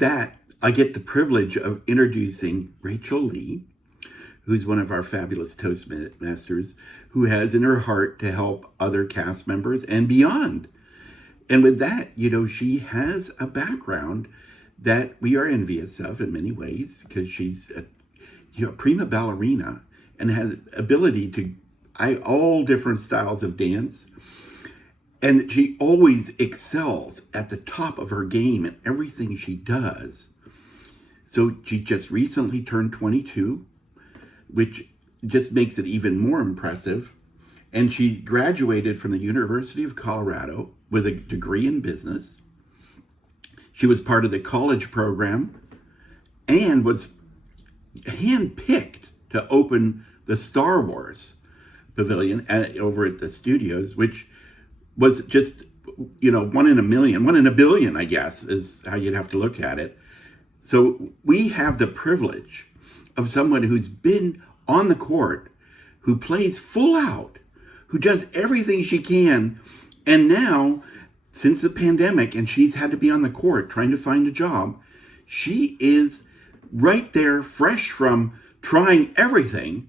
with that, I get the privilege of introducing Rachel Lee, who's one of our fabulous Toastmasters, who has in her heart to help other cast members and beyond. And with that, she has a background that we are envious of in many ways, because she's a prima ballerina and has ability to all different styles of dance. And she always excels at the top of her game in everything she does. So she just recently turned 22, which just makes it even more impressive. And she graduated from the University of Colorado with a degree in business. She was part of the college program and was handpicked to open the Star Wars Pavilion over at the studios, which was just, one in a billion, I guess, is how you'd have to look at it. So we have the privilege of someone who's been on the court, who plays full out, who does everything she can. And now, since the pandemic, and she's had to be on the court trying to find a job, she is right there, fresh from trying everything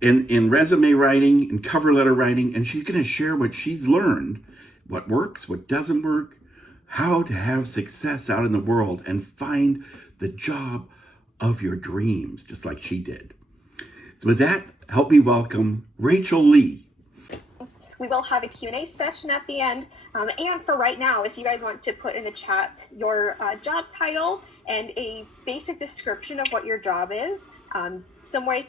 in resume writing and cover letter writing. And she's going to share what she's learned, what works, what doesn't work, how to have success out in the world and find the job of your dreams, just like she did. So with that, help me welcome Rachel Lee. We will have a Q&A session at the end. And for right now, if you guys want to put in the chat your job title and a basic description of what your job is, some way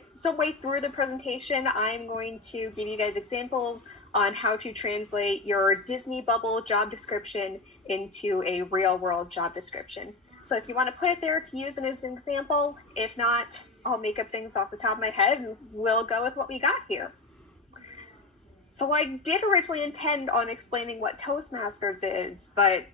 through the presentation, I'm going to give you guys examples on how to translate your Disney bubble job description into a real world job description. So if you want to put it there to use it as an example, if not, I'll make up things off the top of my head and we'll go with what we got here. So I did originally intend on explaining what Toastmasters is, but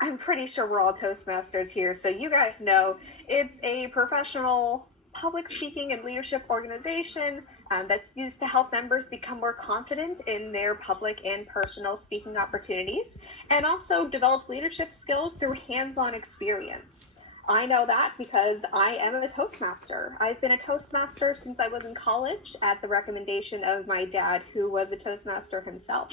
I'm pretty sure we're all Toastmasters here. So you guys know it's a professional public speaking and leadership organization that's used to help members become more confident in their public and personal speaking opportunities, and also develops leadership skills through hands-on experience. I know that because I am a Toastmaster. I've been a Toastmaster since I was in college at the recommendation of my dad, who was a Toastmaster himself.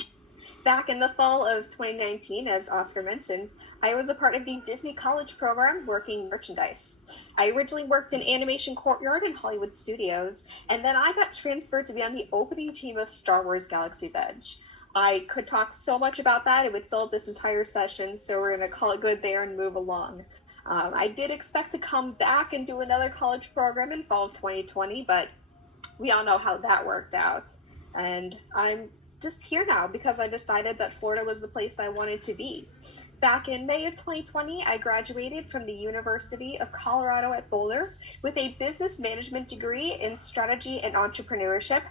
Back in the fall of 2019, as Oscar mentioned, I was a part of the Disney College program working merchandise. I originally worked in Animation Courtyard in Hollywood Studios, and then I got transferred to be on the opening team of Star Wars Galaxy's Edge. I could talk so much about that, it would fill up this entire session, so we're going to call it good there and move along. I did expect to come back and do another college program in fall of 2020, but we all know how that worked out. And I'm just here now because I decided that Florida was the place I wanted to be. Back in May of 2020, I graduated from the University of Colorado at Boulder with a business management degree in strategy and entrepreneurship.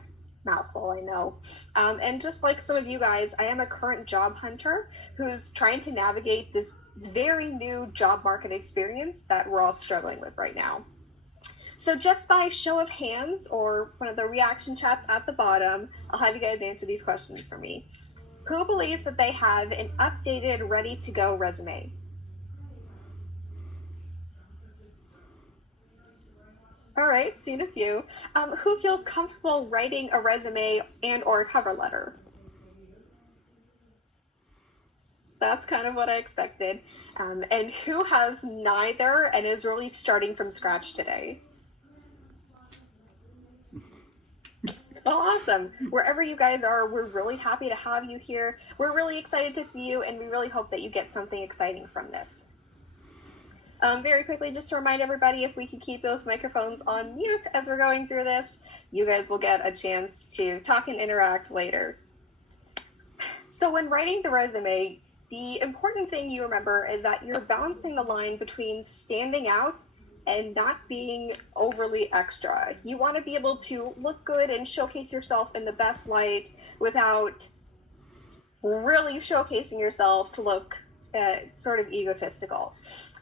Mouthful, I know. And just like some of you guys, I am a current job hunter who's trying to navigate this very new job market experience that we're all struggling with right now. So just by show of hands or one of the reaction chats at the bottom, I'll have you guys answer these questions for me. Who believes that they have an updated, ready-to-go resume? All right, seen a few. Who feels comfortable writing a resume and or a cover letter? That's kind of what I expected. And who has neither and is really starting from scratch today? Well, awesome. Wherever you guys are, we're really happy to have you here. We're really excited to see you, and we really hope that you get something exciting from this. Very quickly, just to remind everybody, if we could keep those microphones on mute as we're going through this, you guys will get a chance to talk and interact later. So when writing the resume, the important thing you remember is that you're balancing the line between standing out and not being overly extra. You want to be able to look good and showcase yourself in the best light without really showcasing yourself to look sort of egotistical.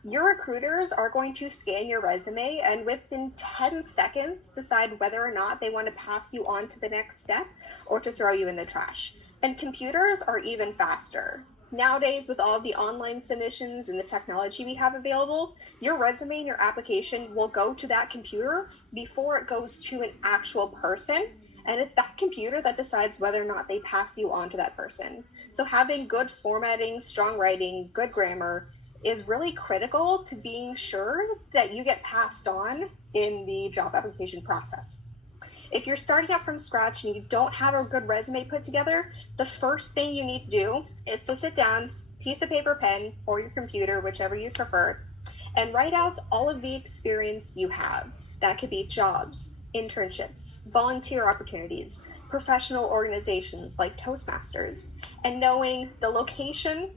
Your recruiters are going to scan your resume and within 10 seconds decide whether or not they want to pass you on to the next step or to throw you in the trash. And computers are even faster. Nowadays, with all the online submissions and the technology we have available, your resume and your application will go to that computer before it goes to an actual person. And it's that computer that decides whether or not they pass you on to that person. So having good formatting, strong writing, good grammar is really critical to being sure that you get passed on in the job application process. If you're starting out from scratch and you don't have a good resume put together, the first thing you need to do is to sit down, piece of paper, pen, or your computer, whichever you prefer, and write out all of the experience you have. That could be jobs, internships, volunteer opportunities, professional organizations like Toastmasters, and knowing the location,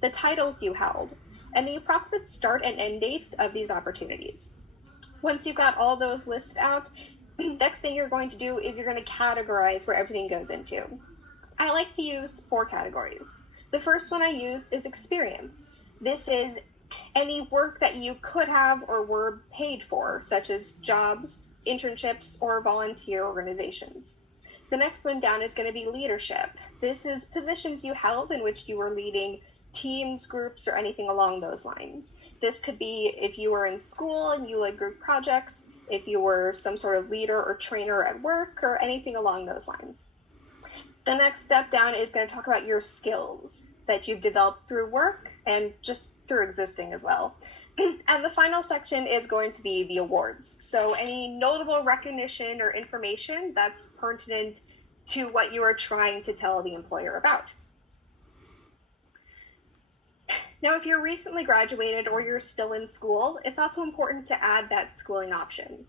the titles you held, and the approximate start and end dates of these opportunities. Once you've got all those listed out, next thing you're going to do is you're going to categorize where everything goes into. I like to use 4 categories. The first one I use is experience. This is any work that you could have or were paid for, such as jobs, internships, or volunteer organizations. The next one down is going to be leadership. This is positions you held in which you were leading teams, groups, or anything along those lines. This could be if you were in school and you led group projects, if you were some sort of leader or trainer at work, or anything along those lines. The next step down is going to talk about your skills that you've developed through work and just through existing as well. And the final section is going to be the awards. So any notable recognition or information that's pertinent to what you are trying to tell the employer about. Now, if you're recently graduated or you're still in school, it's also important to add that schooling option.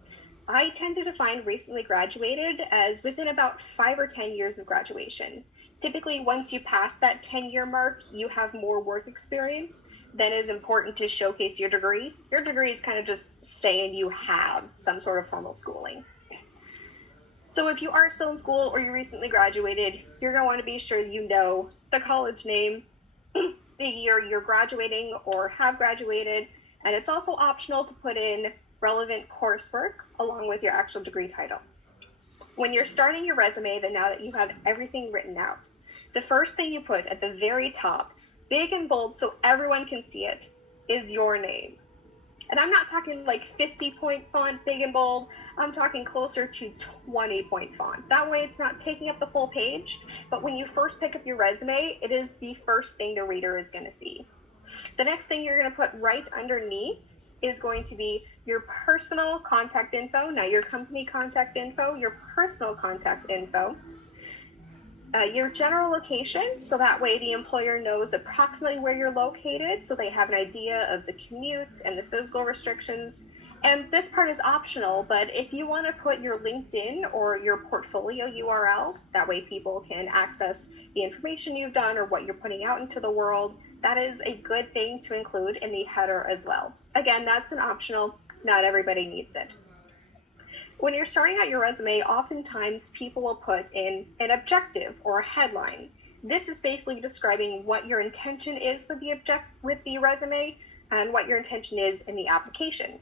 I tend to define recently graduated as within about 5 or 10 years of graduation. Typically, once you pass that 10-year mark, you have more work experience. Then it is important to showcase your degree. Your degree is kind of just saying you have some sort of formal schooling. So if you are still in school or you recently graduated, you're going to want to be sure you know the college name, the year you're graduating or have graduated, and it's also optional to put in relevant coursework along with your actual degree title. When you're starting your resume, then now that you have everything written out, the first thing you put at the very top, big and bold so everyone can see it, is your name. And I'm not talking like 50-point font, big and bold. I'm talking closer to 20-point font. That way it's not taking up the full page, but when you first pick up your resume, it is the first thing the reader is going to see. The next thing you're going to put right underneath is going to be your personal contact info, not your company contact info, your personal contact info. Your general location, so that way the employer knows approximately where you're located, so they have an idea of the commute and the physical restrictions. And this part is optional, but if you want to put your LinkedIn or your portfolio URL, that way people can access the information you've done or what you're putting out into the world, that is a good thing to include in the header as well. Again, that's an optional, not everybody needs it. When you're starting out your resume, oftentimes people will put in an objective or a headline. This is basically describing what your intention is with the resume and what your intention is in the application.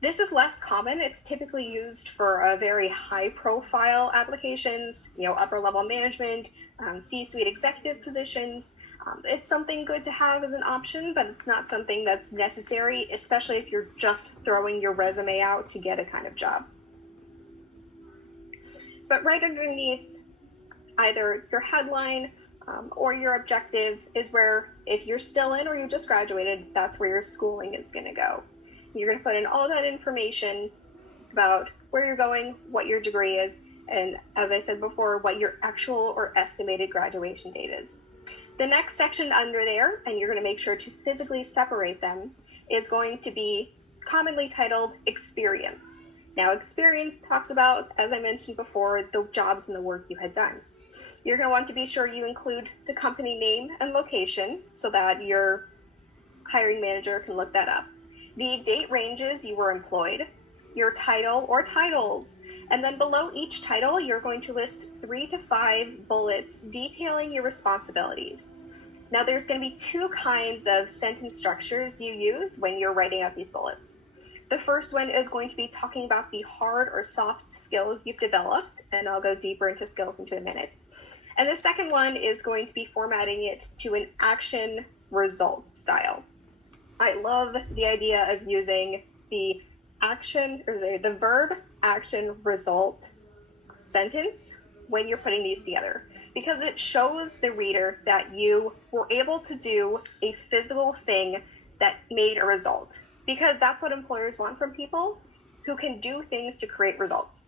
This is less common. It's typically used for a very high profile applications, upper level management, C-suite executive positions. It's something good to have as an option, but it's not something that's necessary, especially if you're just throwing your resume out to get a kind of job. But right underneath either your headline or your objective is where, if you're still in or you just graduated, that's where your schooling is going to go. You're going to put in all that information about where you're going, what your degree is, and as I said before, what your actual or estimated graduation date is. The next section under there, and you're going to make sure to physically separate them, is going to be commonly titled experience. Now, experience talks about, as I mentioned before, the jobs and the work you had done. You're going to want to be sure you include the company name and location so that your hiring manager can look that up. The date ranges you were employed, your title or titles, and then below each title, you're going to list 3 to 5 bullets detailing your responsibilities. Now, there's going to be 2 kinds of sentence structures you use when you're writing out these bullets. The first one is going to be talking about the hard or soft skills you've developed, and I'll go deeper into skills into a minute. And the second one is going to be formatting it to an action result style. I love the idea of using the action or the verb action result sentence when you're putting these together, because it shows the reader that you were able to do a physical thing that made a result, because that's what employers want from people who can do things to create results.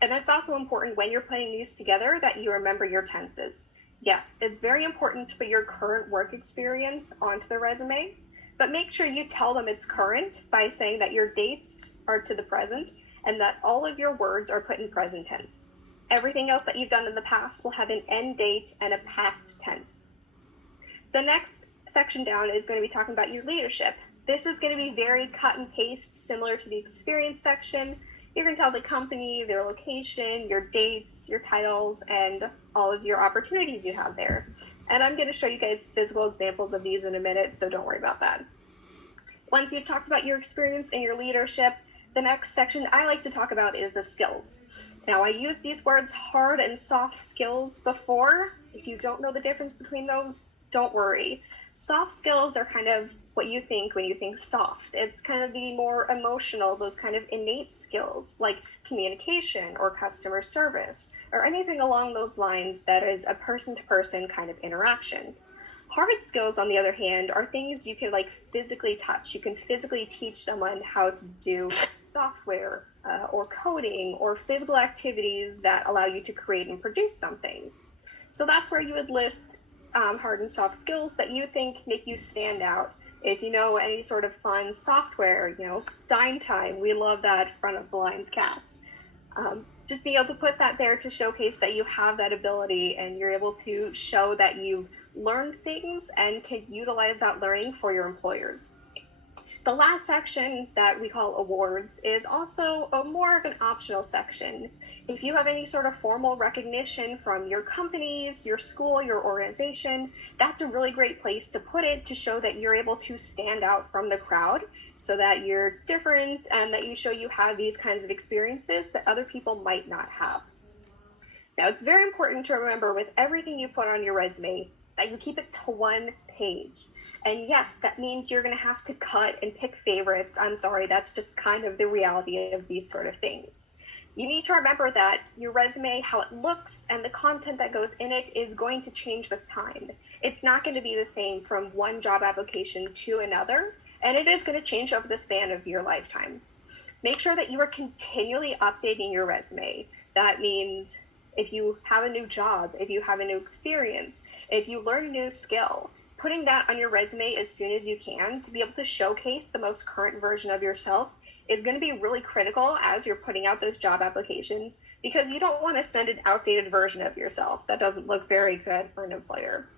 And it's also important when you're putting these together that you remember your tenses. Yes, it's very important to put your current work experience onto the resume, but make sure you tell them it's current by saying that your dates are to the present and that all of your words are put in present tense. Everything else that you've done in the past will have an end date and a past tense. The next section down is going to be talking about your leadership. This is going to be very cut and paste, similar to the experience section. You're going to tell the company, their location, your dates, your titles, and all of your opportunities you have there. And I'm going to show you guys physical examples of these in a minute, so don't worry about that. Once you've talked about your experience and your leadership, the next section I like to talk about is the skills. Now, I used these words hard and soft skills before. If you don't know the difference between those, don't worry. Soft skills are kind of what you think when you think soft. It's kind of the more emotional, those kind of innate skills like communication or customer service or anything along those lines that is a person-to-person kind of interaction. Hard skills, on the other hand, are things you can like physically touch. You can physically teach someone how to do software or coding or physical activities that allow you to create and produce something. So that's where you would list hard and soft skills that you think make you stand out. If you know any sort of fun software, Dine Time, we love that front of the lines cast. Just being able to put that there to showcase that you have that ability and you're able to show that you've learned things and can utilize that learning for your employers. The last section that we call awards is also more of an optional section. If you have any sort of formal recognition from your companies, your school, your organization, that's a really great place to put it to show that you're able to stand out from the crowd so that you're different and that you show you have these kinds of experiences that other people might not have. Now, it's very important to remember with everything you put on your resume that you keep it to one page. And yes, that means you're going to have to cut and pick favorites. I'm sorry, that's just kind of the reality of these sort of things. You need to remember that your resume, how it looks, and the content that goes in it is going to change with time. It's not going to be the same from one job application to another, and it is going to change over the span of your lifetime. Make sure that you are continually updating your resume. That means if you have a new job, if you have a new experience, if you learn a new skill, putting that on your resume as soon as you can to be able to showcase the most current version of yourself is going to be really critical as you're putting out those job applications, because you don't want to send an outdated version of yourself. That doesn't look very good for an employer.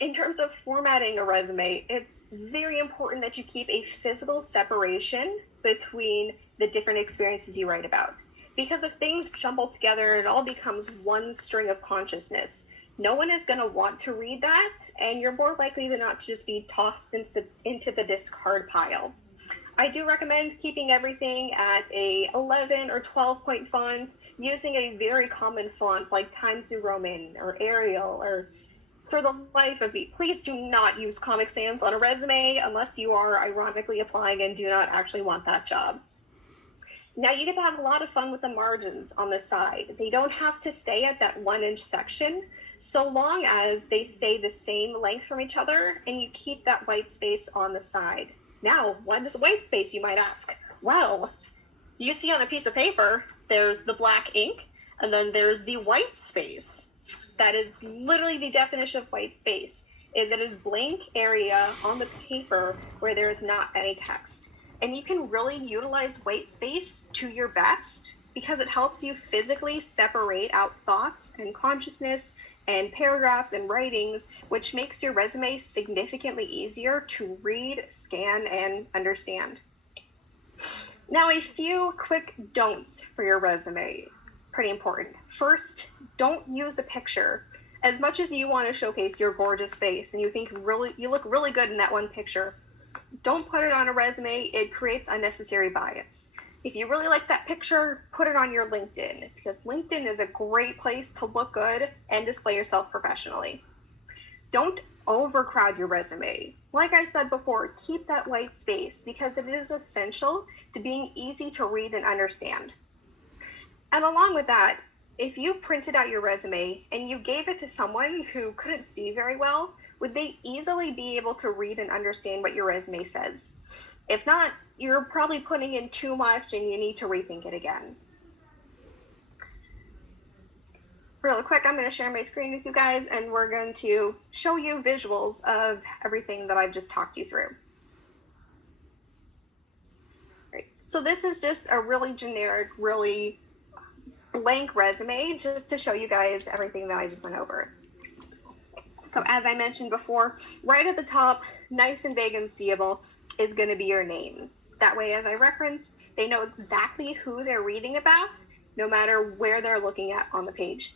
In terms of formatting a resume, it's very important that you keep a physical separation between the different experiences you write about. Because if things jumble together and it all becomes one string of consciousness, no one is going to want to read that, and you're more likely than not to just be tossed into the discard pile. I do recommend keeping everything at a 11 or 12 point font, using a very common font like Times New Roman or Arial, or for the life of me, please do not use Comic Sans on a resume unless you are ironically applying and do not actually want that job. Now you get to have a lot of fun with the margins on the side. They don't have to stay at that 1-inch section, so long as they stay the same length from each other and you keep that white space on the side. Now, what is white space, you might ask? Well, you see on a piece of paper, there's the black ink, and then there's the white space. That is literally the definition of white space, is it is blank area on the paper where there is not any text. And you can really utilize white space to your best because it helps you physically separate out thoughts and consciousness and paragraphs and writings, which makes your resume significantly easier to read, scan, and understand. Now, a few quick don'ts for your resume. Pretty important. First, don't use a picture. As much as you want to showcase your gorgeous face and you think you look really good in that one picture, don't put it on a resume. It creates unnecessary bias. If you really like that picture, put it on your LinkedIn, because LinkedIn is a great place to look good and display yourself professionally. Don't overcrowd your resume. Like I said before, keep that white space because it is essential to being easy to read and understand. And along with that, if you printed out your resume and you gave it to someone who couldn't see very well, would they easily be able to read and understand what your resume says? If not, you're probably putting in too much and you need to rethink it again. Real quick, I'm going to share my screen with you guys and we're going to show you visuals of everything that I've just talked you through. Right. So this is just a really generic, really blank resume just to show you guys everything that I just went over. So as I mentioned before, right at the top, nice and vague and seeable, is going to be your name. That way, as I referenced, they know exactly who they're reading about, no matter where they're looking at on the page.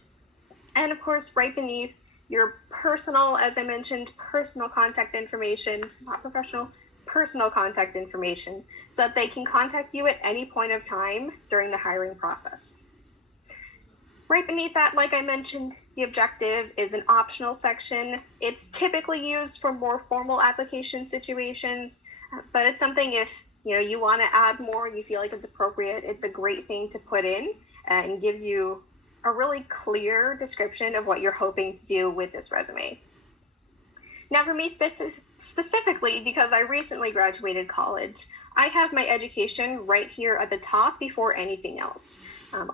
And of course, right beneath your personal, as I mentioned, personal contact information, not professional, personal contact information, so that they can contact you at any point of time during the hiring process. Right beneath that, like I mentioned, the objective is an optional section. It's typically used for more formal application situations, but it's something if you want to add more and you feel like it's appropriate, it's a great thing to put in and gives you a really clear description of what you're hoping to do with this resume. Now for me specifically, because I recently graduated college, I have my education right here at the top before anything else.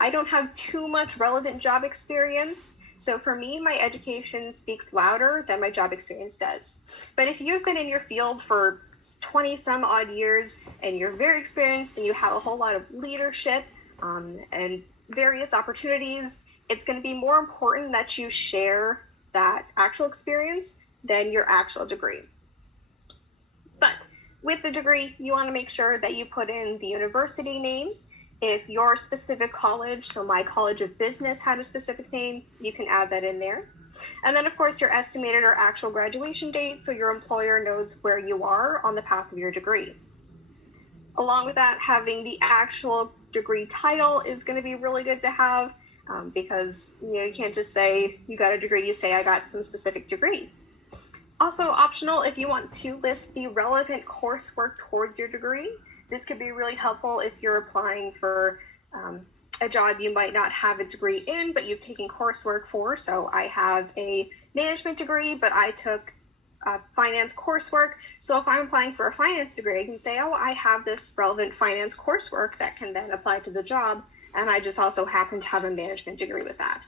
I don't have too much relevant job experience, so for me, my education speaks louder than my job experience does. But if you've been in your field for 20 some odd years and you're very experienced and you have a whole lot of leadership and various opportunities, it's going to be more important that you share that actual experience than your actual degree. But with the degree, you want to make sure that you put in the university name. If your specific college, so my College of Business had a specific name, you can add that in there. And then of course your estimated or actual graduation date, so your employer knows where you are on the path of your degree. Along with that, having the actual degree title is going to be really good to have because you can't just say you got a degree, you say I got some specific degree. Also optional, if you want to list the relevant coursework towards your degree, this could be really helpful if you're applying for a job you might not have a degree in, but you've taken coursework for. So I have a management degree, but I took finance coursework. So if I'm applying for a finance degree, I can say, oh, I have this relevant finance coursework that can then apply to the job. And I just also happen to have a management degree with that.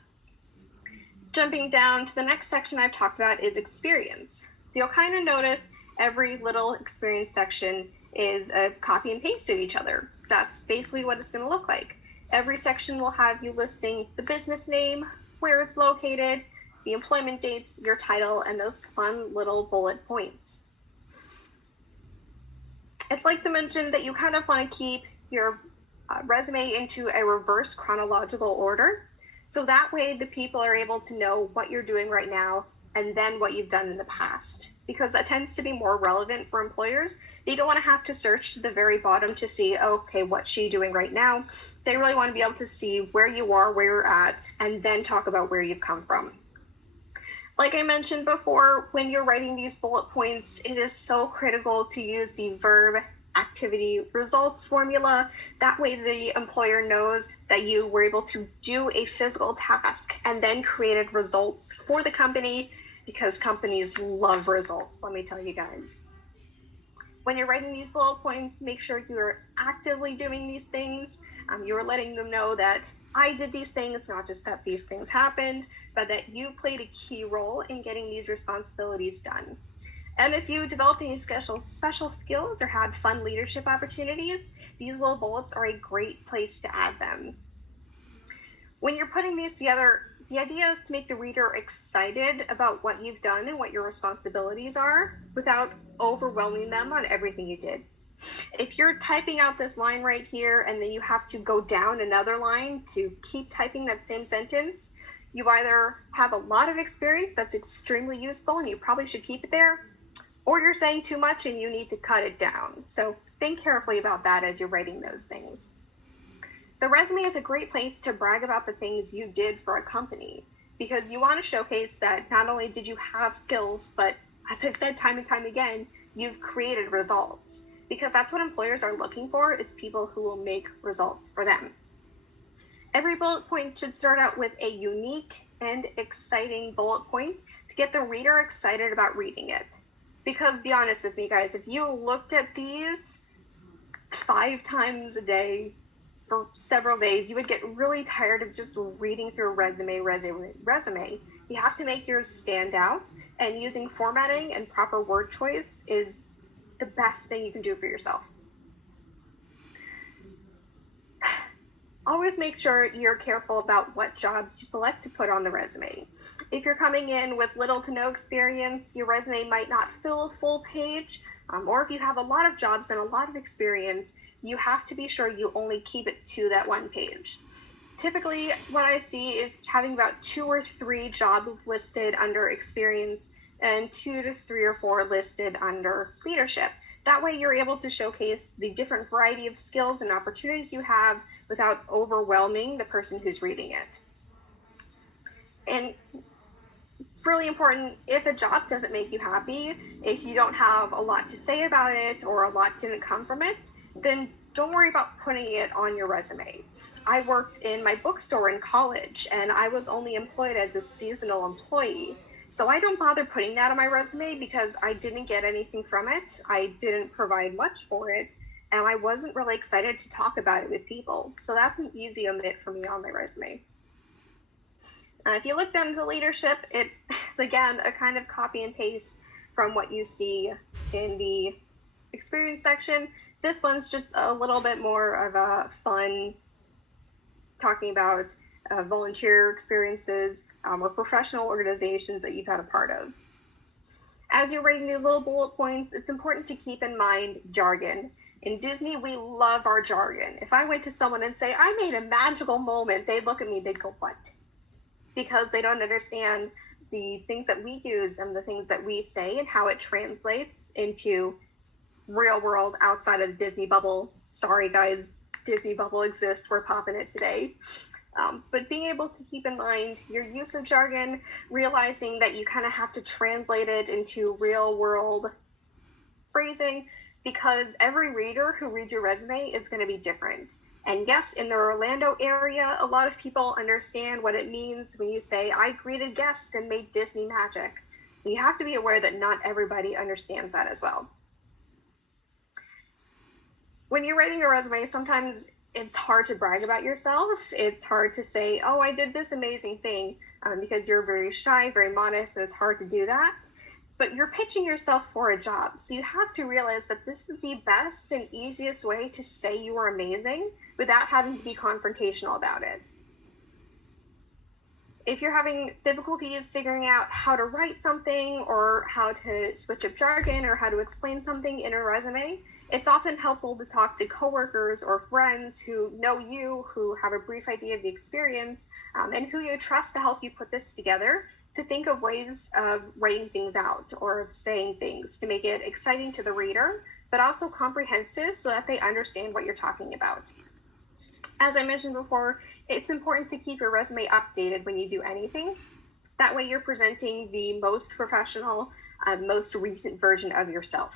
Jumping down to the next section I've talked about is experience. So you'll kind of notice every little experience section is a copy and paste of each other. That's basically what it's going to look like. Every section will have you listing the business name, where it's located, the employment dates, your title, and those fun little bullet points. I'd like to mention that you kind of want to keep your resume into a reverse chronological order. So that way the people are able to know what you're doing right now and then what you've done in the past, because that tends to be more relevant for employers. They don't want to have to search to the very bottom to see, okay, what's she doing right now? They really want to be able to see where you are, where you're at, and then talk about where you've come from. Like I mentioned before, when you're writing these bullet points, it is so critical to use the verb activity results formula. That way the employer knows that you were able to do a physical task and then created results for the company, because companies love results, let me tell you guys. When you're writing these bullet points, make sure you're actively doing these things. You're letting them know that I did these things, not just that these things happened, but that you played a key role in getting these responsibilities done. And if you develop any special skills or had fun leadership opportunities, these little bullets are a great place to add them. When you're putting these together, the idea is to make the reader excited about what you've done and what your responsibilities are without overwhelming them on everything you did. If you're typing out this line right here and then you have to go down another line to keep typing that same sentence, you either have a lot of experience that's extremely useful and you probably should keep it there, or you're saying too much and you need to cut it down. So think carefully about that as you're writing those things. The resume is a great place to brag about the things you did for a company, because you want to showcase that not only did you have skills, but as I've said time and time again, you've created results, because that's what employers are looking for, is people who will make results for them. Every bullet point should start out with a unique and exciting bullet point to get the reader excited about reading it. Because be honest with me, guys, if you looked at these 5 times a day for several days, you would get really tired of just reading through resume. You have to make yours stand out, and using formatting and proper word choice is the best thing you can do for yourself. Always make sure you're careful about what jobs you select to put on the resume. If you're coming in with little to no experience, your resume might not fill a full page, or if you have a lot of jobs and a lot of experience, you have to be sure you only keep it to that 1 page. Typically, what I see is having about 2 or 3 jobs listed under experience and 2 to 3 or 4 listed under leadership. That way you're able to showcase the different variety of skills and opportunities you have without overwhelming the person who's reading it. And really important, if a job doesn't make you happy, if you don't have a lot to say about it or a lot didn't come from it, then don't worry about putting it on your resume. I worked in my bookstore in college, and I was only employed as a seasonal employee. So I don't bother putting that on my resume because I didn't get anything from it. I didn't provide much for it, and I wasn't really excited to talk about it with people. So that's an easy omit for me on my resume. If you look down to leadership, it is again a kind of copy and paste from what you see in the experience section. This one's just a little bit more of a fun, talking about volunteer experiences or professional organizations that you've had a part of. As you're writing these little bullet points, it's important to keep in mind jargon. In Disney, we love our jargon. If I went to someone and say, I made a magical moment, they'd look at me, they'd go, what? Because they don't understand the things that we use and the things that we say and how it translates into real world outside of the Disney bubble. Sorry guys, Disney bubble exists, we're popping it today. But being able to keep in mind your use of jargon, realizing that you kind of have to translate it into real world phrasing, because every reader who reads your resume is going to be different. And yes, in the Orlando area, a lot of people understand what it means when you say, I greeted guests and made Disney magic. You have to be aware that not everybody understands that as well. When you're writing a resume, sometimes it's hard to brag about yourself. It's hard to say, oh, I did this amazing thing, because you're very shy, very modest, and it's hard to do that. But you're pitching yourself for a job. So you have to realize that this is the best and easiest way to say you are amazing without having to be confrontational about it. If you're having difficulties figuring out how to write something or how to switch up jargon or how to explain something in a resume, it's often helpful to talk to coworkers or friends who know you, who have a brief idea of the experience, and who you trust to help you put this together, to think of ways of writing things out or of saying things to make it exciting to the reader, but also comprehensive so that they understand what you're talking about. As I mentioned before, it's important to keep your resume updated when you do anything. That way you're presenting the most professional, most recent version of yourself.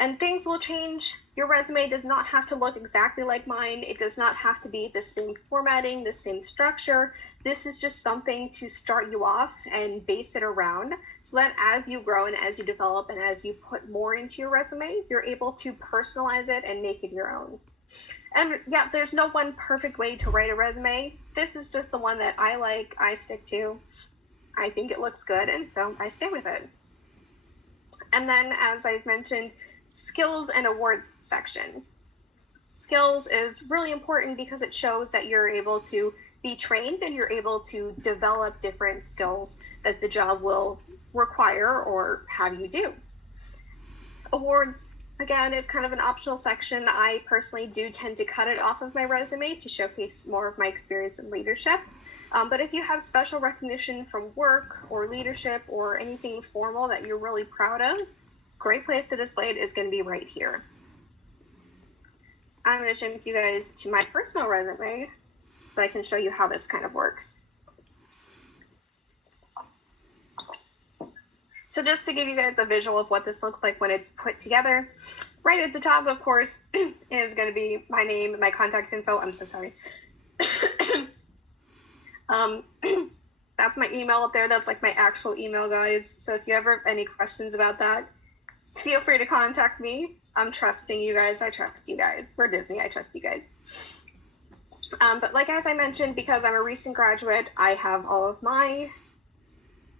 And things will change. Your resume does not have to look exactly like mine. It does not have to be the same formatting, the same structure. This is just something to start you off and base it around so that as you grow and as you develop and as you put more into your resume, you're able to personalize it and make it your own. And yeah, there's no one perfect way to write a resume. This is just the one that I like, I stick to. I think it looks good, and so I stay with it. And then, as I've mentioned, skills and awards section. Skills is really important because it shows that you're able to be trained and you're able to develop different skills that the job will require or have you do. Awards, again, is kind of an optional section. I personally do tend to cut it off of my resume to showcase more of my experience in leadership. But if you have special recognition from work or leadership or anything formal that you're really proud of, great place to display it is going to be right here. I'm going to jump you guys to my personal resume so I can show you how this kind of works. So just to give you guys a visual of what this looks like when it's put together, right at the top, of course, is going to be my name, my contact info. I'm so sorry. That's my email up there. That's like my actual email, guys. So if you ever have any questions about that, feel free to contact me. I'm trusting you guys. I trust you guys. We're Disney. I trust you guys. But like as I mentioned, because I'm a recent graduate, I have all of my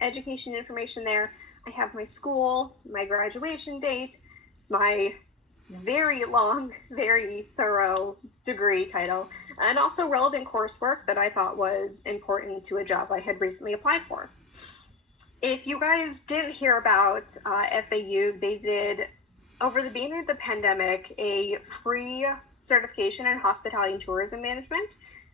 education information there. I have my school, my graduation date, my very long, very thorough degree title, and also relevant coursework that I thought was important to a job I had recently applied for. If you guys didn't hear about FAU, they did, over the beginning of the pandemic, a free certification in hospitality and tourism management.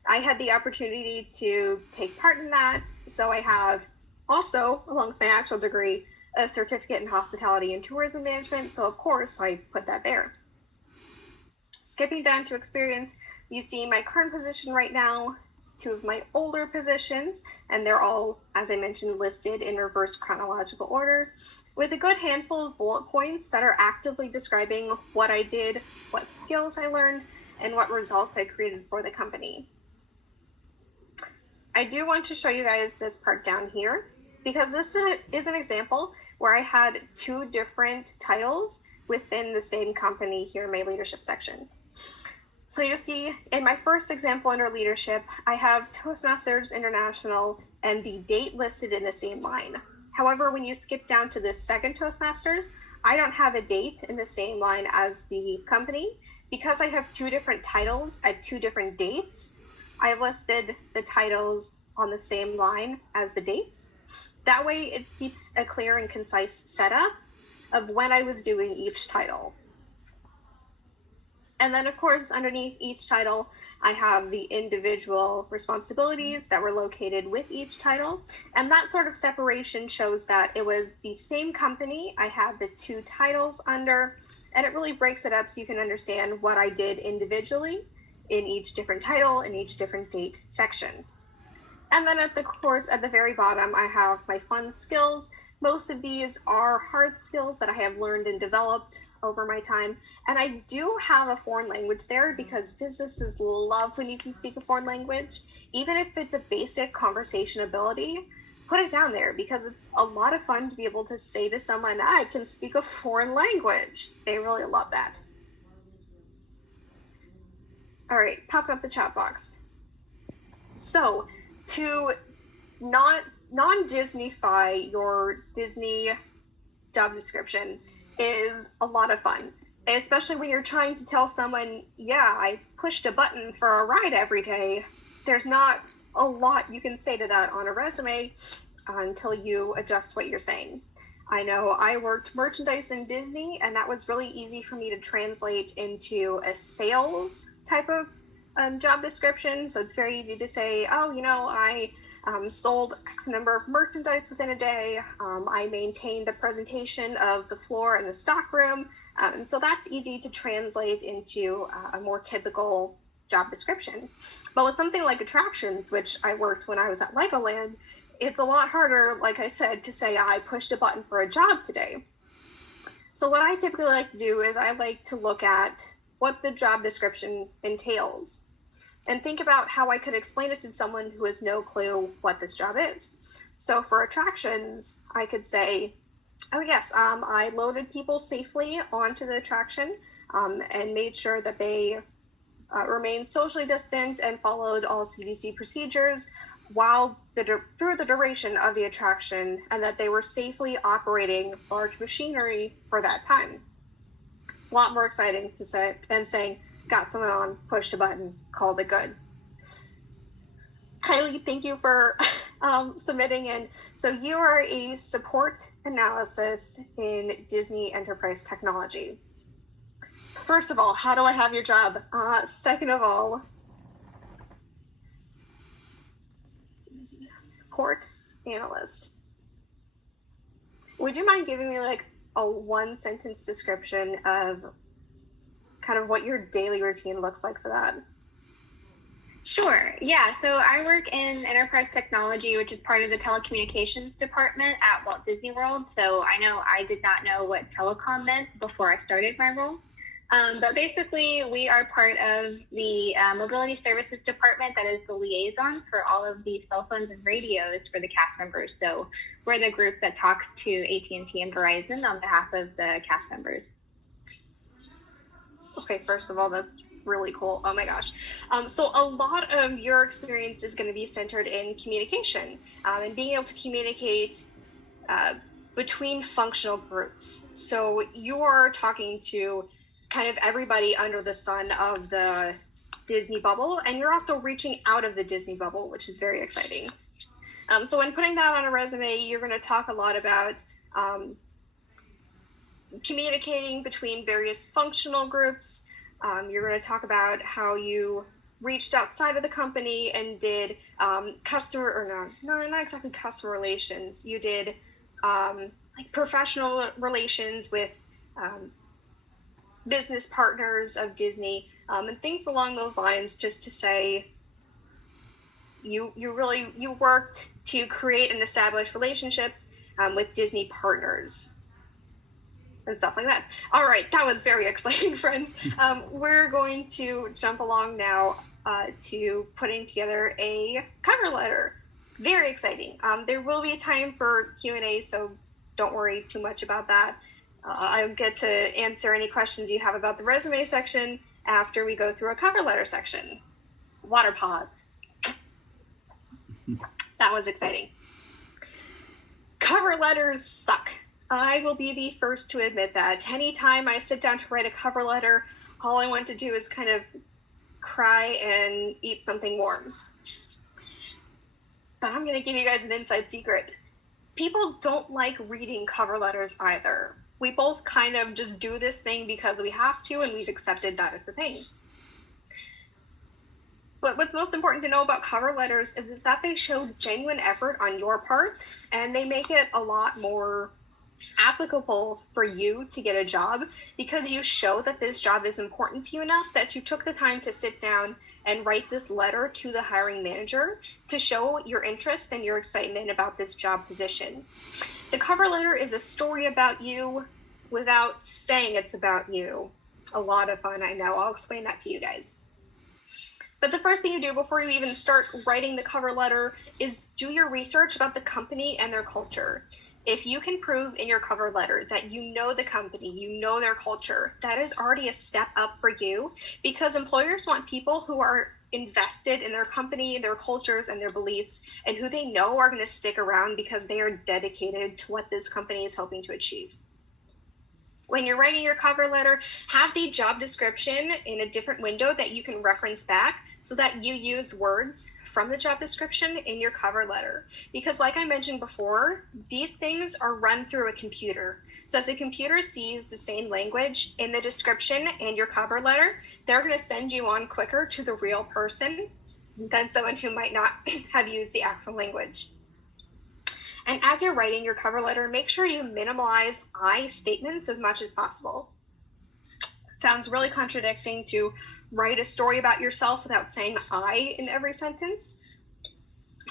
I had the opportunity to take part in that, so I have also, along with my actual degree, a certificate in hospitality and tourism management, so of course I put that there. Skipping down to experience, you see my current position right now, 2 of my older positions, and they're all, as I mentioned, listed in reverse chronological order, with a good handful of bullet points that are actively describing what I did, what skills I learned, and what results I created for the company. I do want to show you guys this part down here, because this is an example where I had 2 different titles within the same company here in my leadership section. So you'll see in my first example under leadership, I have Toastmasters International and the date listed in the same line. However, when you skip down to this second Toastmasters, I don't have a date in the same line as the company. Because I have 2 different titles at 2 different dates, I listed the titles on the same line as the dates. That way it keeps a clear and concise setup of when I was doing each title. And then of course, underneath each title, I have the individual responsibilities that were located with each title. And that sort of separation shows that it was the same company I had the 2 titles under, and it really breaks it up so you can understand what I did individually in each different title, in each different date section. And then at the very bottom, I have my fun skills. Most of these are hard skills that I have learned and developed over my time. And I do have a foreign language there because businesses love when you can speak a foreign language. Even if it's a basic conversation ability, put it down there because it's a lot of fun to be able to say to someone, I can speak a foreign language. They really love that. All right, popping up the chat box. So to non-Disney-fy your Disney job description is a lot of fun, especially when you're trying to tell someone, yeah, I pushed a button for a ride every day. There's not a lot you can say to that on a resume until you adjust what you're saying. I know I worked merchandise in Disney, and that was really easy for me to translate into a sales type of job description. So it's very easy to say, oh, you know, I sold X number of merchandise within a day. I maintained the presentation of the floor and the stock room. And so that's easy to translate into a more typical job description. But with something like attractions, which I worked when I was at Legoland, it's a lot harder, like I said, to say I pushed a button for a job today. So what I typically like to do is I like to look at what the job description entails and think about how I could explain it to someone who has no clue what this job is. So for attractions, I could say, oh yes, I loaded people safely onto the attraction and made sure that they remained socially distant and followed all CDC procedures through the duration of the attraction, and that they were safely operating large machinery for that time. It's a lot more exciting to say than saying, got someone on, pushed a button, called it good. Kylie, thank you for submitting in. So you are a support analysis in Disney Enterprise Technology. First of all, how do I have your job? Second of all, support analyst. Would you mind giving me like a 1-sentence description of kind of what your daily routine looks like for that. Sure. Yeah. So I work in enterprise technology, which is part of the telecommunications department at Walt Disney World. So I know I did not know what telecom meant before I started my role. But basically, we are part of the mobility services department that is the liaison for all of the cell phones and radios for the cast members. So we're the group that talks to AT&T and Verizon on behalf of the cast members. Okay, first of all, that's really cool. Oh my gosh. So a lot of your experience is going to be centered in communication and being able to communicate between functional groups. So you are talking to kind of everybody under the sun of the Disney bubble, and you're also reaching out of the Disney bubble, which is very exciting. So when putting that on a resume, you're going to talk a lot about communicating between various functional groups. You're going to talk about how you reached outside of the company and did not exactly customer relations. You did like professional relations with business partners of Disney and things along those lines, just to say you worked to create and establish relationships with Disney partners and stuff like that. All right, that was very exciting, friends. We're going to jump along now to putting together a cover letter. Very exciting. There will be time for Q&A, so don't worry too much about that. I'll get to answer any questions you have about the resume section after we go through a cover letter section. Water pause. That was exciting. Cover letters suck. I will be the first to admit that. Anytime I sit down to write a cover letter, all I want to do is kind of cry and eat something warm. But I'm going to give you guys an inside secret. People don't like reading cover letters either. We both kind of just do this thing because we have to, and we've accepted that it's a thing. But what's most important to know about cover letters is that they show genuine effort on your part, and they make it a lot more applicable for you to get a job because you show that this job is important to you enough that you took the time to sit down and write this letter to the hiring manager to show your interest and your excitement about this job position. The cover letter is a story about you without saying it's about you. A lot of fun, I know. I'll explain that to you guys. But the first thing you do before you even start writing the cover letter is do your research about the company and their culture. If you can prove in your cover letter that you know the company, you know their culture, that is already a step up for you, because employers want people who are invested in their company, their cultures, and their beliefs, and who they know are going to stick around because they are dedicated to what this company is hoping to achieve. When you're writing your cover letter, have the job description in a different window that you can reference back so that you use words from the job description in your cover letter. Because like I mentioned before, these things are run through a computer. So if the computer sees the same language in the description and your cover letter, they're going to send you on quicker to the real person than someone who might not have used the actual language. And as you're writing your cover letter, make sure you minimize I statements as much as possible. Sounds really contradicting to write a story about yourself without saying I in every sentence,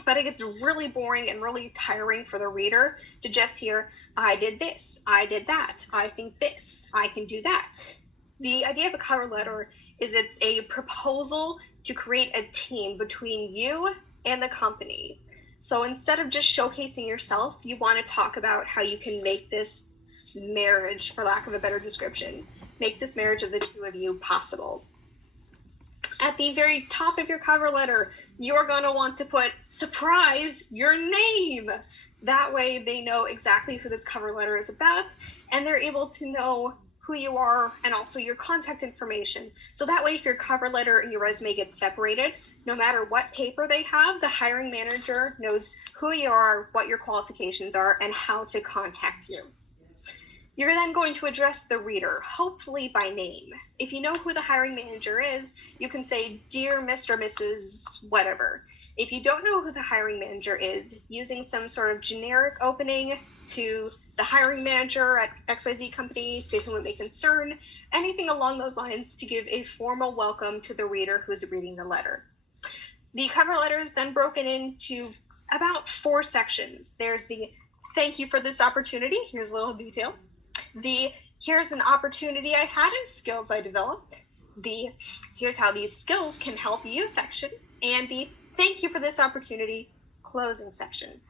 but it gets really boring and really tiring for the reader to just hear, I did this, I did that, I think this, I can do that. The idea of a cover letter is it's a proposal to create a team between you and the company. So instead of just showcasing yourself, you want to talk about how you can make this marriage, for lack of a better description, make this marriage of the two of you possible. At the very top of your cover letter, you're going to want to put, surprise, your name. That way they know exactly who this cover letter is about, and they're able to know who you are and also your contact information. So that way, if your cover letter and your resume get separated, no matter what paper they have, the hiring manager knows who you are, what your qualifications are, and how to contact you. You're then going to address the reader, hopefully by name. If you know who the hiring manager is, you can say, Dear Mr. or Mrs. whatever. If you don't know who the hiring manager is, using some sort of generic opening to the hiring manager at XYZ company to whom it may concern, anything along those lines to give a formal welcome to the reader who is reading the letter. The cover letter is then broken into about 4 sections. There's the thank you for this opportunity. Here's a little detail. The here's an opportunity I had and skills I developed. The here's how these skills can help you section. And the thank you for this opportunity closing section.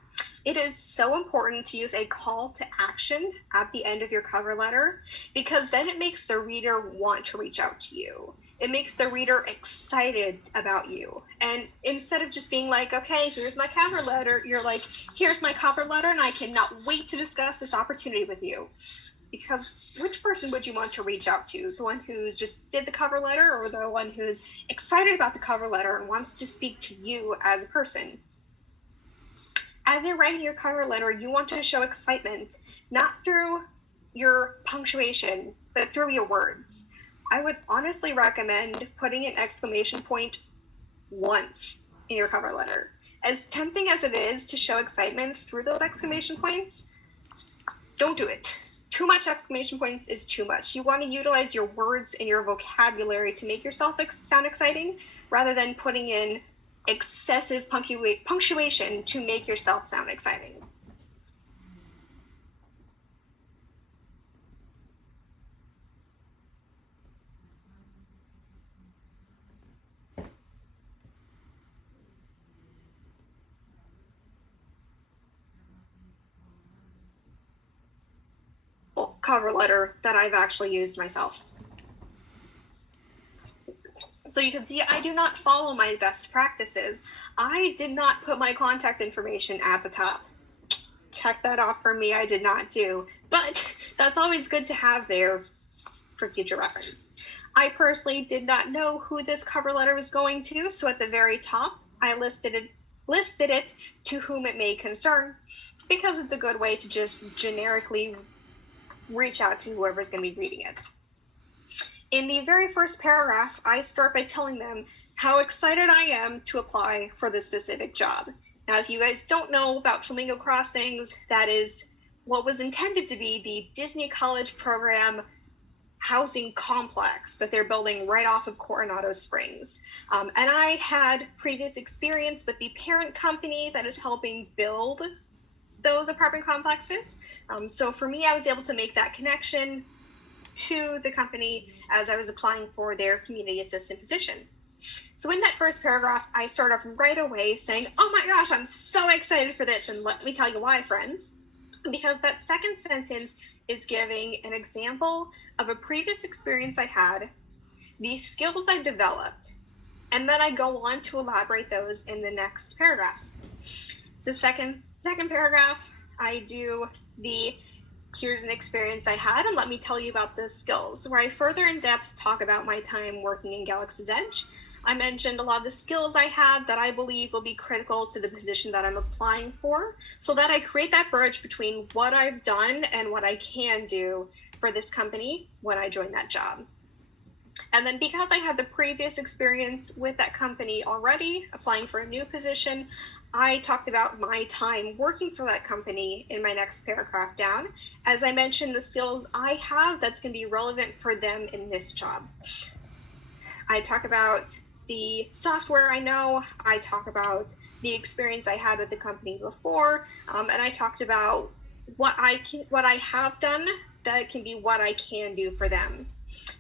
It is so important to use a call to action at the end of your cover letter, because then it makes the reader want to reach out to you. It makes the reader excited about you. And instead of just being like, okay, here's my cover letter, you're like, here's my cover letter and I cannot wait to discuss this opportunity with you. Because which person would you want to reach out to? The one who's just did the cover letter, or the one who's excited about the cover letter and wants to speak to you as a person? As you're writing your cover letter, you want to show excitement, not through your punctuation, but through your words. I would honestly recommend putting an exclamation point once in your cover letter. As tempting as it is to show excitement through those exclamation points, don't do it. Too much exclamation points is too much. You want to utilize your words and your vocabulary to make yourself sound exciting, rather than putting in excessive punctuation to make yourself sound exciting. Cover letter that I've actually used myself. So you can see I do not follow my best practices. I did not put my contact information at the top. Check that off for me, I did not do. But that's always good to have there for future reference. I personally did not know who this cover letter was going to, so at the very top, I listed it to whom it may concern, because it's a good way to just generically reach out to whoever's going to be reading it. In the very first paragraph, I start by telling them how excited I am to apply for this specific job. Now, if you guys don't know about Flamingo Crossings, that is what was intended to be the Disney College Program housing complex that they're building right off of Coronado Springs. And I had previous experience with the parent company that is helping build those apartment complexes. So for me, I was able to make that connection to the company as I was applying for their community assistant position. So in that first paragraph, I start off right away saying, oh my gosh, I'm so excited for this. And let me tell you why, friends. Because that second sentence is giving an example of a previous experience I had, the skills I've developed, and then I go on to elaborate those in the next paragraphs. The second paragraph, I do the here's an experience I had and let me tell you about the skills, where I further in depth talk about my time working in Galaxy's Edge. I mentioned a lot of the skills I had that I believe will be critical to the position that I'm applying for, so that I create that bridge between what I've done and what I can do for this company when I join that job. And then because I had the previous experience with that company already, applying for a new position, I talked about my time working for that company in my next paragraph down. As I mentioned, the skills I have that's going to be relevant for them in this job. I talk about the software I know, I talk about the experience I had with the company before, and I talked about what I have done that can be what I can do for them.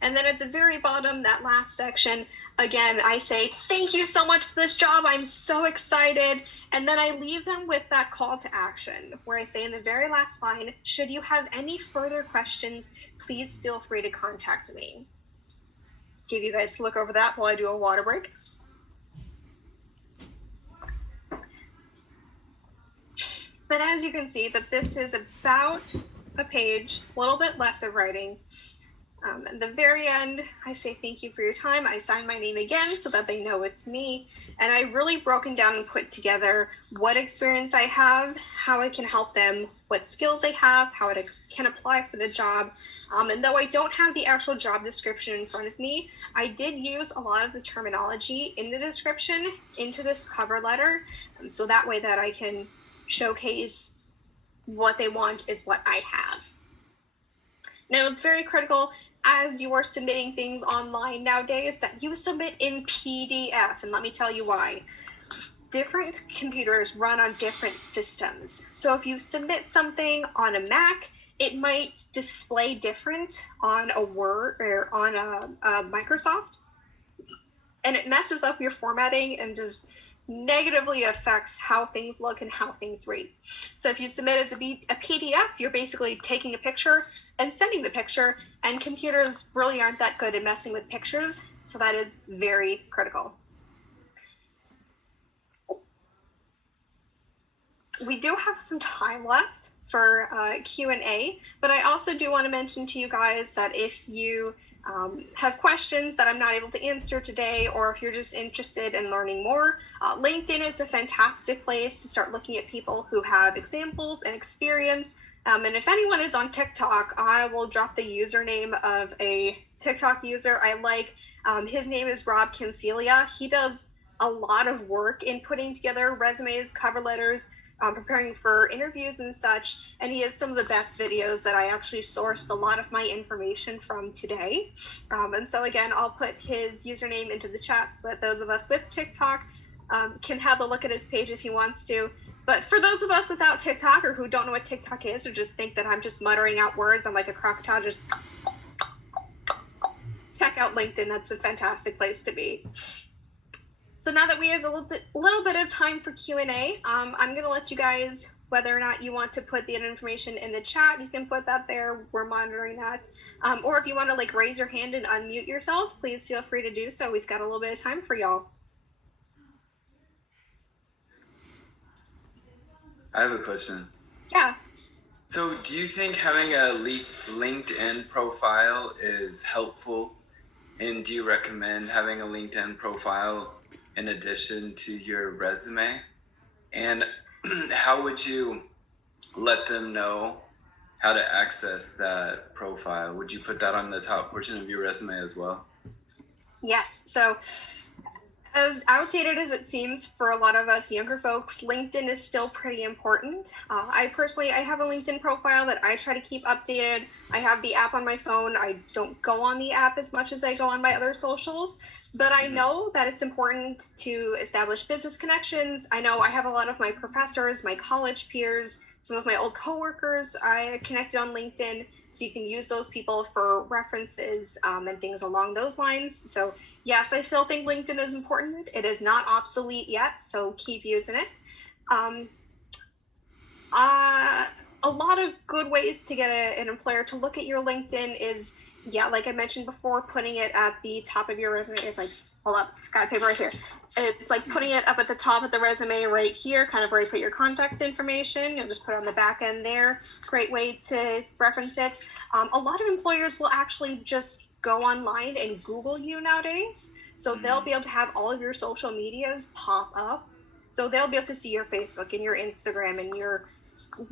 And then at the very bottom, that last section, again, I say, thank you so much for this job. I'm so excited. And then I leave them with that call to action, where I say in the very last line, should you have any further questions, please feel free to contact me. Give you guys to look over that while I do a water break. But as you can see, that this is about a page, a little bit less of writing. At the very end, I say thank you for your time. I sign my name again so that they know it's me. And I really broken down and put together what experience I have, how I can help them, what skills I have, how I can apply for the job. And though I don't have the actual job description in front of me, I did use a lot of the terminology in the description into this cover letter. So that way that I can showcase what they want is what I have. Now, it's very critical as you are submitting things online nowadays that you submit in PDF, and let me tell you why. Different computers run on different systems. So if you submit something on a Mac, it might display different on a Word or on a Microsoft, and it messes up your formatting and just negatively affects how things look and how things read. So if you submit as a PDF, you're basically taking a picture and sending the picture, and computers really aren't that good at messing with pictures, so that is very critical. We do have some time left for Q&A, but I also do want to mention to you guys that if you have questions that I'm not able to answer today, or if you're just interested in learning more, LinkedIn is a fantastic place to start looking at people who have examples and experience. And if anyone is on TikTok, I will drop the username of a TikTok user I like. His name is Rob Cancelia. He does a lot of work in putting together resumes, cover letters, preparing for interviews and such, and he has some of the best videos that I actually sourced a lot of my information from today. And so again, I'll put his username into the chat so that those of us with TikTok can have a look at his page if he wants to. But for those of us without TikTok, or who don't know what TikTok is, or just think that I'm just muttering out words, I'm like a crocodile, just check out LinkedIn. That's a fantastic place to be. So now that we have a little bit of time for Q&A, I'm going to let you guys, whether or not you want to put the information in the chat, you can put that there. We're monitoring that. Or if you want to like raise your hand and unmute yourself, please feel free to do so. We've got a little bit of time for y'all. I have a question. Yeah. So do you think having a LinkedIn profile is helpful? And do you recommend having a LinkedIn profile in addition to your resume? And how would you let them know how to access that profile? Would you put that on the top portion of your resume as well? Yes. So as outdated as it seems for a lot of us younger folks, LinkedIn is still pretty important. I have a LinkedIn profile that I try to keep updated. I have the app on my phone. I don't go on the app as much as I go on my other socials, but I know that it's important to establish business connections. I know I have a lot of my professors, my college peers, some of my old coworkers I connected on LinkedIn, so you can use those people for references and things along those lines. So yes, I still think LinkedIn is important. It is not obsolete yet, so keep using it. A lot of good ways to get an employer to look at your LinkedIn is, yeah, like I mentioned before, putting it at the top of your resume. It's like, hold up, got a paper right here. It's like putting it up at the top of the resume right here, kind of where you put your contact information. You'll just put it on the back end there. Great way to reference it. A lot of employers will actually just go online and Google you nowadays. So they'll be able to have all of your social medias pop up. So they'll be able to see your Facebook and your Instagram and your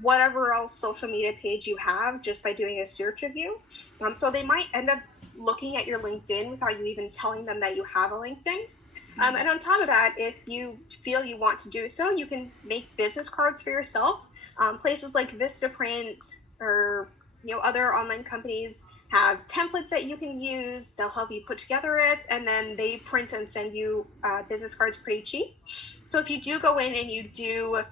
whatever else social media page you have just by doing a search of you. So they might end up looking at your LinkedIn without you even telling them that you have a LinkedIn. And on top of that, if you feel you want to do so, you can make business cards for yourself. Places like Vistaprint or other online companies have templates that you can use. They'll help you put together it, and then they print and send you business cards pretty cheap. So if you do go in and you do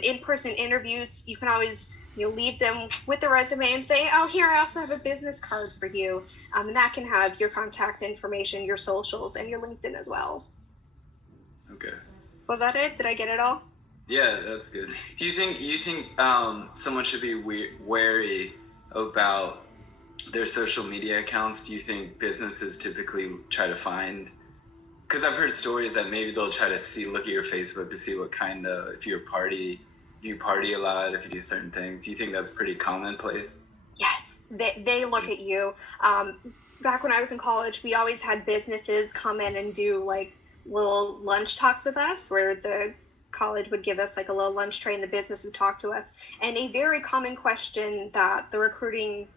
in-person interviews, you can always leave them with the resume and say, oh, here, I also have a business card for you. And that can have your contact information, your socials, and your LinkedIn as well. Okay. Was that it? Did I get it all? Yeah, that's good. Do you think someone should be wary about their social media accounts? Do you think businesses typically try to find? Because I've heard stories that maybe they'll try to look at your Facebook to see what kind of, if you party a lot, if you do certain things. Do you think that's pretty commonplace? Yes, they look at you. Back when I was in college, we always had businesses come in and do like little lunch talks with us, where the college would give us like a little lunch tray and the business would talk to us. And a very common question that the recruiting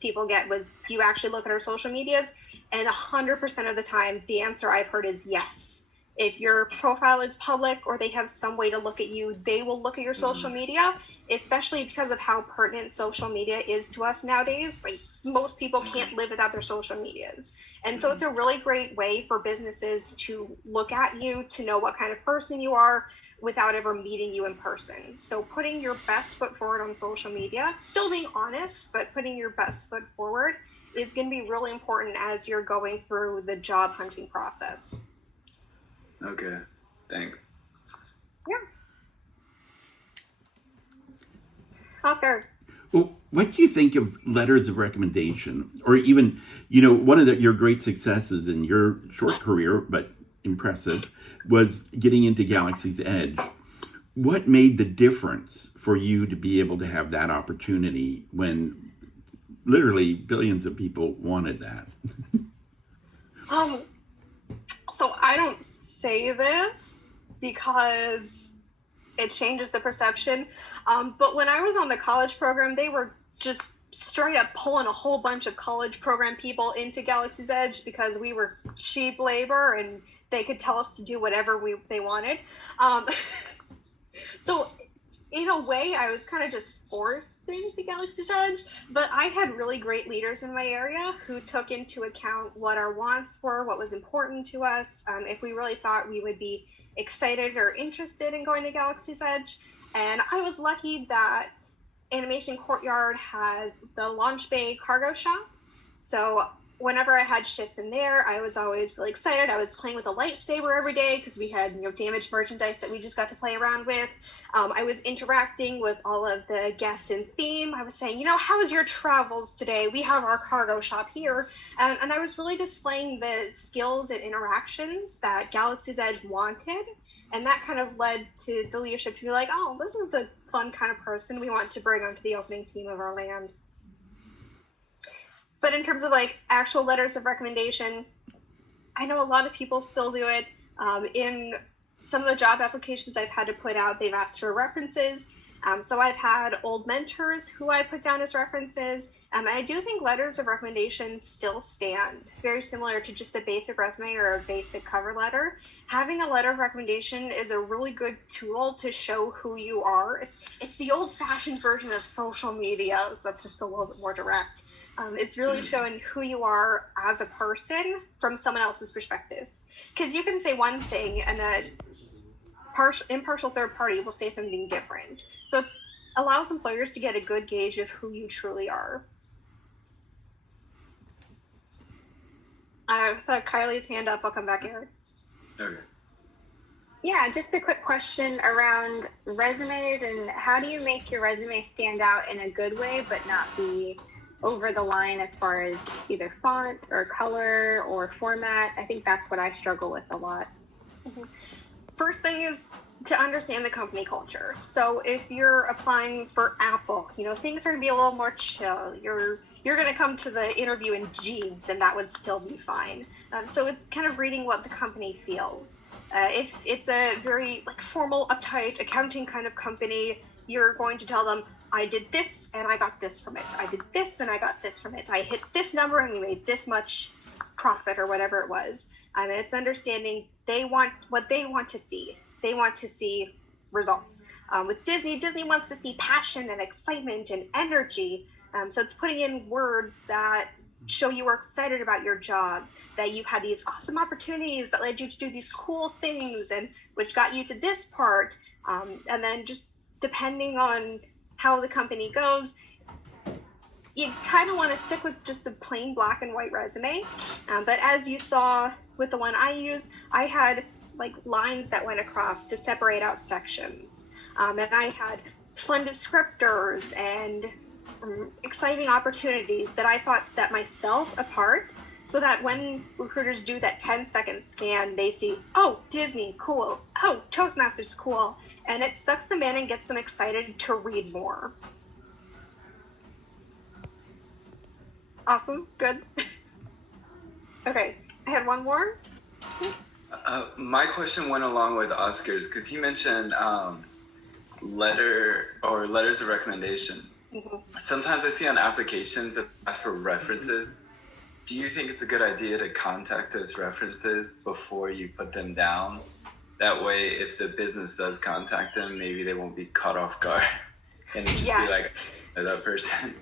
people get was, do you actually look at our social medias? And 100% of the time, the answer I've heard is yes. If your profile is public or they have some way to look at you, they will look at your social media. especially because of how pertinent social media is to us nowadays. Like, most people can't live without their social medias. And so it's a really great way for businesses to look at you, to know what kind of person you are without ever meeting you in person. So putting your best foot forward on social media, still being honest, but putting your best foot forward is going to be really important as you're going through the job hunting process. Okay, thanks. Yeah. Oscar. Well, what do you think of letters of recommendation, or even, one of your great successes in your short career, but impressive, was getting into Galaxy's Edge. What made the difference for you to be able to have that opportunity when literally billions of people wanted that? So I don't say this because it changes the perception. But when I was on the college program, they were just straight up pulling a whole bunch of college program people into Galaxy's Edge because we were cheap labor and they could tell us to do whatever they wanted. So in a way, I was kind of just forced into Galaxy's Edge, but I had really great leaders in my area who took into account what our wants were, what was important to us, if we really thought we would be excited or interested in going to Galaxy's Edge. And I was lucky that Animation Courtyard has the Launch Bay cargo shop. So whenever I had shifts in there, I was always really excited. I was playing with a lightsaber every day because we had damaged merchandise that we just got to play around with. I was interacting with all of the guests in theme. I was saying, how was your travels today? We have our cargo shop here. And I was really displaying the skills and interactions that Galaxy's Edge wanted. And that kind of led to the leadership to be like, oh, this is the fun kind of person we want to bring onto the opening team of our land. But in terms of actual letters of recommendation, I know a lot of people still do it. In some of the job applications I've had to put out, they've asked for references. So I've had old mentors who I put down as references. And I do think letters of recommendation still stand, very similar to just a basic resume or a basic cover letter. Having a letter of recommendation is a really good tool to show who you are. It's the old-fashioned version of social media, so that's just a little bit more direct. It's really showing who you are as a person from someone else's perspective. Because you can say one thing and a impartial third party will say something different. So it allows employers to get a good gauge of who you truly are. I saw Kylie's hand up. I'll come back here. Okay. Yeah, just a quick question around resumes and how do you make your resume stand out in a good way but not be over the line as far as either font or color or format? I think that's what I struggle with a lot. Mm-hmm. First thing is to understand the company culture. So if you're applying for Apple, things are going to be a little more chill. You're going to come to the interview in jeans and that would still be fine. So it's kind of reading what the company feels. If it's a very formal, uptight accounting kind of company, you're going to tell them, I did this and I got this from it. I did this and I got this from it. I hit this number and we made this much profit or whatever it was. And it's understanding what they want to see. They want to see results. With Disney wants to see passion and excitement and energy. So it's putting in words that show you are excited about your job, that you've had these awesome opportunities that led you to do these cool things and which got you to this part. And then just depending on how the company goes, you kind of want to stick with just a plain black and white resume. But as you saw with the one I use, I had lines that went across to separate out sections. And I had fun descriptors and exciting opportunities that I thought set myself apart so that when recruiters do that 10-second scan, they see, oh, Disney, cool. Oh, Toastmasters, cool. And it sucks them in and gets them excited to read more. Awesome, good. Okay, I had one more. My question went along with Oscar's because he mentioned letters of recommendation. Mm-hmm. Sometimes I see on applications that ask for references. Do you think it's a good idea to contact those references before you put them down? That way, if the business does contact them, maybe they won't be caught off guard and just Yes. be like that person.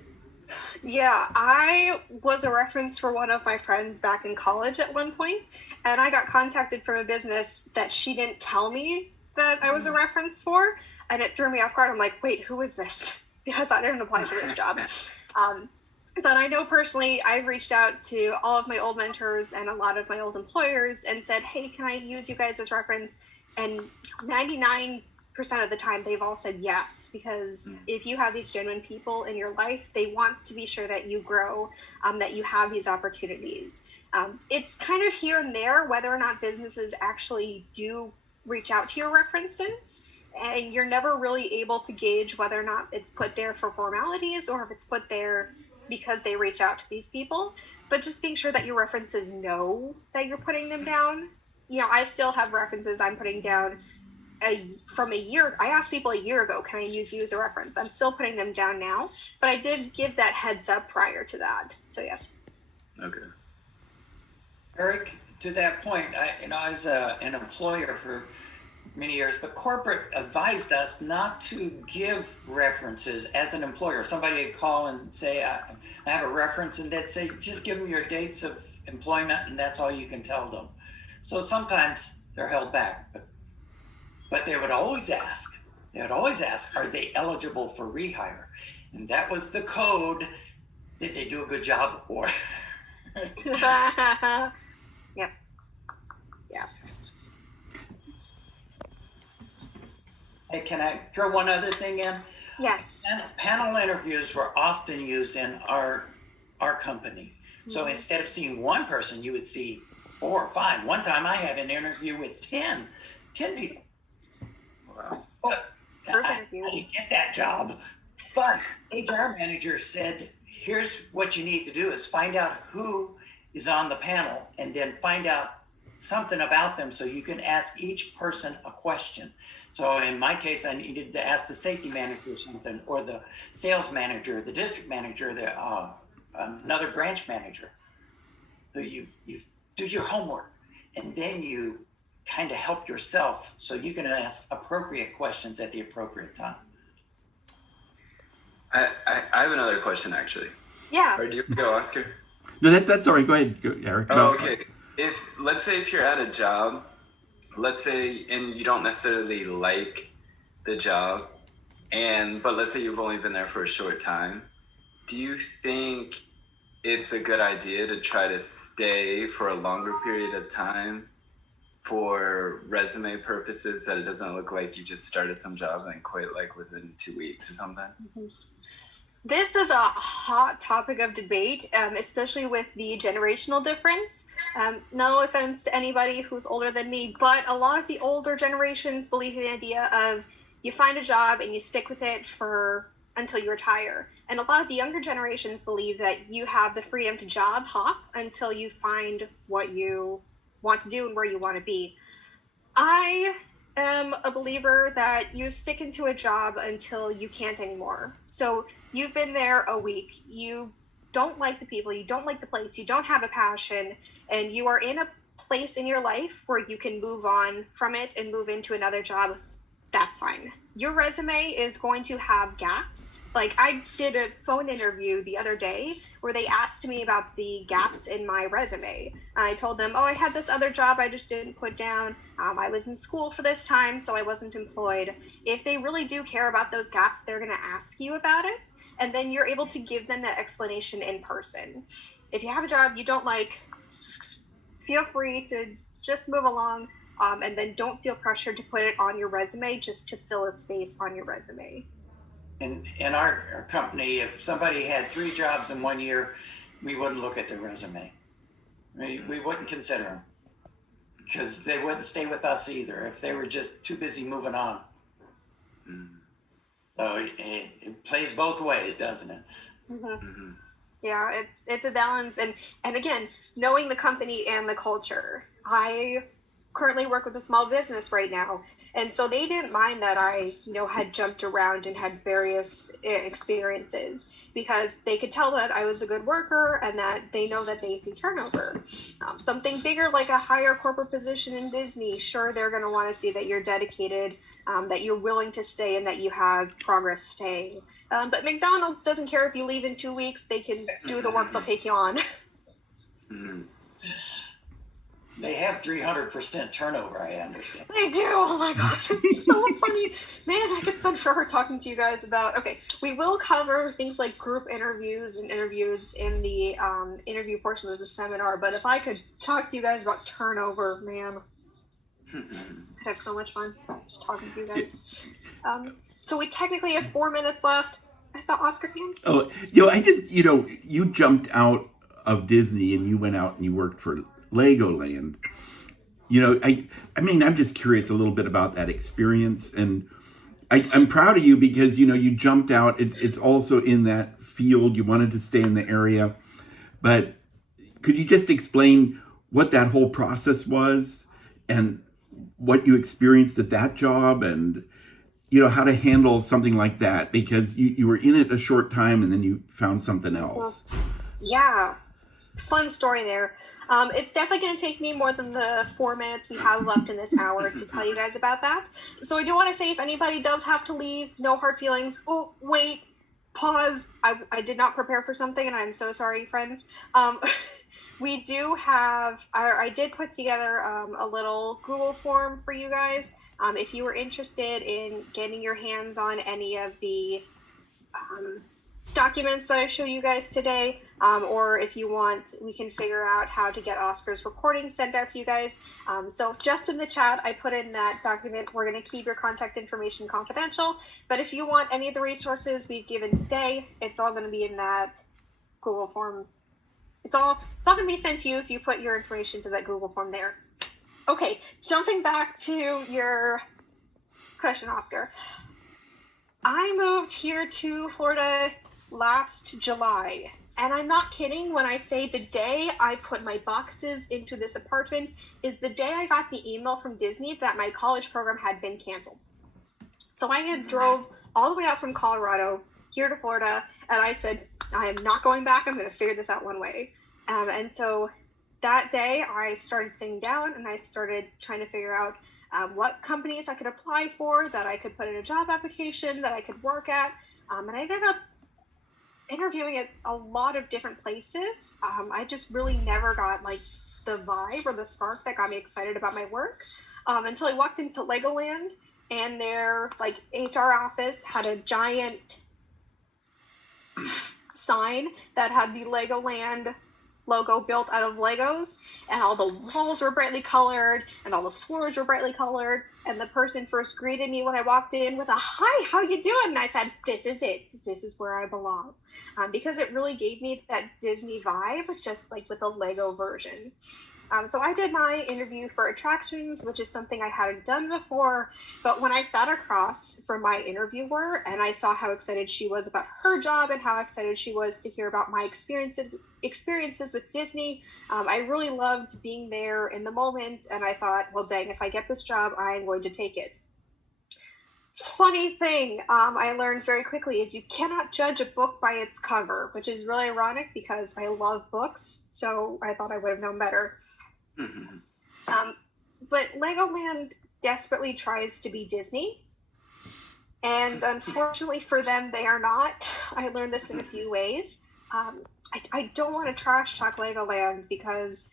Yeah, I was a reference for one of my friends back in college at one point, and I got contacted from a business that she didn't tell me that I was a reference for, and it threw me off guard. I'm like, wait, who is this? Because I didn't apply for this job. But I know personally, I've reached out to all of my old mentors and a lot of my old employers and said, hey, can I use you guys as reference? And 99% of the time, they've all said yes, because if you have these genuine people in your life, they want to be sure that you grow, that you have these opportunities. It's kind of here and there whether or not businesses actually do reach out to your references. And you're never really able to gauge whether or not it's put there for formalities or if it's put there because they reach out to these people. But just being sure that your references know that you're putting them down. You know, I still have references I'm putting down from a year. I asked people a year ago, can I use you as a reference? I'm still putting them down now, but I did give that heads up prior to that. So yes. Okay. Eric, to that point, I was an employer for many years, but corporate advised us not to give references as an employer. Somebody would call and say, I have a reference, and they'd say, just give them your dates of employment, and that's all you can tell them. So sometimes they're held back, but they would always ask, are they eligible for rehire? And that was the code. Did they do a good job or? Yep. Yeah. Hey, can I throw one other thing in? Yes. Panel interviews were often used in our company. So instead of seeing one person, you would see 4 or 5. One time I had an interview with 10 people. Wow. But Group I interviews. didn't get that job. But HR manager said, here's what you need to do is find out who is on the panel and then find out something about them so you can ask each person a question. So in my case, I needed to ask the safety manager something, or the sales manager, the district manager, another branch manager. So you do your homework, and then you kind of help yourself so you can ask appropriate questions at the appropriate time. I have another question actually. Yeah. Or do you go, Oscar? No, that's all right. Go ahead, Eric. Oh, No. okay. Let's say if you're at a job, let's say, and you don't necessarily like the job, but let's say you've only been there for a short time, do you think it's a good idea to try to stay for a longer period of time for resume purposes, that it doesn't look like you just started some job and quit like within 2 weeks or something? This is a hot topic of debate, especially with the generational difference. No offense to anybody who's older than me, but a lot of the older generations believe in the idea of you find a job and you stick with it until you retire. And a lot of the younger generations believe that you have the freedom to job hop until you find what you want to do and where you want to be. I am a believer that you stick into a job until you can't anymore. So you've been there a week, you don't like the people, you don't like the place, you don't have a passion, and you are in a place in your life where you can move on from it and move into another job. That's fine. Your resume is going to have gaps. Like, I did a phone interview the other day where they asked me about the gaps in my resume. I told them, I had this other job I just didn't put down. I was in school for this time, so I wasn't employed. If they really do care about those gaps, they're going to ask you about it. And then you're able to give them that explanation in person. If you have a job you don't like, feel free to just move along. And then don't feel pressured to put it on your resume just to fill a space on your resume. In our company, if somebody had 3 jobs in 1 year, we wouldn't look at their resume. We wouldn't consider them because they wouldn't stay with us either if they were just too busy moving on. So it plays both ways, doesn't it? Mm-hmm. Yeah, it's a balance. And again, knowing the company and the culture. I currently work with a small business right now, and so they didn't mind that I had jumped around and had various experiences. because they could tell that I was a good worker and that they know that they see turnover. Something bigger like a higher corporate position in Disney, sure, they're going to want to see that you're dedicated, that you're willing to stay, and that you have progress staying. But McDonald's doesn't care if you leave in 2 weeks, they can do the work, they'll take you on. They have 300% turnover, I understand. They do. Oh my gosh, it's so funny. Man, I could spend forever talking to you guys about. Okay, we will cover things like group interviews and interviews in the interview portion of the seminar. But if I could talk to you guys about turnover, man, I'd have so much fun just talking to you guys. So we technically have 4 minutes left. I saw Oscar's hand. Oh, you jumped out of Disney and you went out and you worked for Legoland. I'm just curious a little bit about that experience, and I'm proud of you because you jumped out. It's also in that field. You wanted to stay in the area, but could you just explain what that whole process was and what you experienced at that job, and how to handle something like that, because you were in it a short time and then you found something else. Yeah, fun story there. It's definitely going to take me more than the 4 minutes we have left in this hour to tell you guys about that. So I do want to say, if anybody does have to leave, no hard feelings. Oh, wait, pause. I did not prepare for something, and I'm so sorry, friends. We do have, I did put together a little Google form for you guys. If you were interested in getting your hands on any of the documents that I show you guys today, or if you want, we can figure out how to get Oscar's recording sent out to you guys. So just in the chat, I put in that document. We're going to keep your contact information confidential, but if you want any of the resources we've given today, it's all going to be in that Google form. It's all going to be sent to you if you put your information to that Google form there. Okay, jumping back to your question, Oscar. I moved here to Florida last July, and I'm not kidding when I say the day I put my boxes into this apartment is the day I got the email from Disney that my college program had been canceled. So I had drove all the way out from Colorado here to Florida, and I said, I am not going back. I'm going to figure this out one way. And so that day I started sitting down and I started trying to figure out what companies I could apply for, that I could put in a job application, that I could work at. And I ended up interviewing at a lot of different places. I just really never got like the vibe or the spark that got me excited about my work until I walked into Legoland, and their like HR office had a giant sign that had the Legoland logo built out of Legos, and all the walls were brightly colored and all the floors were brightly colored, and the person first greeted me when I walked in with a "Hi, how you doing?" And I said, "This is it. This is where I belong," because it really gave me that Disney vibe, just like with a Lego version. So I did my interview for attractions, which is something I hadn't done before. But when I sat across from my interviewer and I saw how excited she was about her job and how excited she was to hear about my experiences with Disney, I really loved being there in the moment. And I thought, well, dang, if I get this job, I'm going to take it. Funny thing I learned very quickly is you cannot judge a book by its cover, which is really ironic because I love books. So I thought I would have known better. But Legoland desperately tries to be Disney, and unfortunately for them, they are not. I learned this in a few ways. I don't want to trash talk Legoland because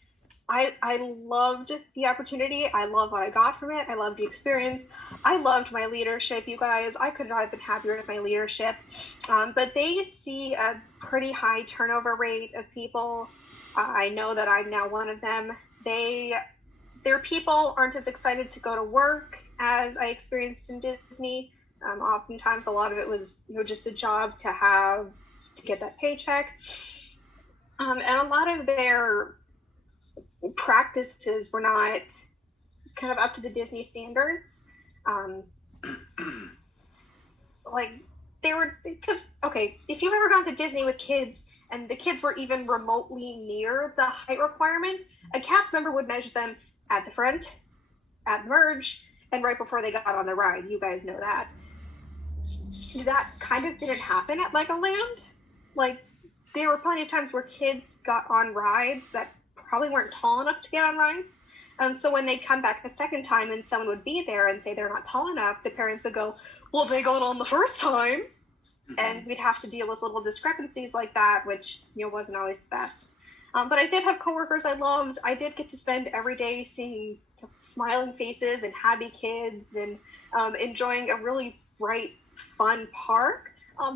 I loved the opportunity. I love what I got from it. I loved the experience. I loved my leadership, you guys. I could not have been happier with my leadership. But they see a pretty high turnover rate of people. I know that I'm now one of them. Their people aren't as excited to go to work as I experienced in Disney. Oftentimes, a lot of it was just a job to have to get that paycheck, and a lot of their practices were not kind of up to the Disney standards. Like they were, because if you've ever gone to Disney with kids and the kids were even remotely near the height requirement, a cast member would measure them at the front, at the merge, and right before they got on the ride. You guys know that. That kind of didn't happen at Legoland. like, there were plenty of times where kids got on rides that probably weren't tall enough to get on rides. And so when they come back the second time and someone would be there and say they're not tall enough, the parents would go, well, they got on the first time. And we'd have to deal with little discrepancies like that, which, wasn't always the best. But I did have coworkers I loved. I did get to spend every day seeing smiling faces and happy kids and enjoying a really bright, fun park.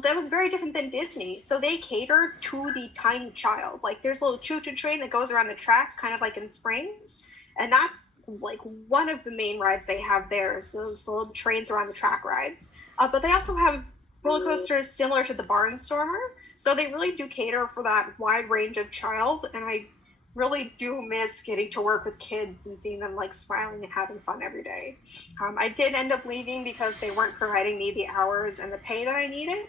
That was very different than Disney. So they cater to the tiny child. Like, there's a little choo-choo train that goes around the tracks, kind of like in Springs. And that's like one of the main rides they have there. So those little trains around the track rides. But they also have roller coasters similar to the Barnstormer. So they really do cater for that wide range of child. And I really do miss getting to work with kids and seeing them like smiling and having fun every day. I did end up leaving because they weren't providing me the hours and the pay that I needed.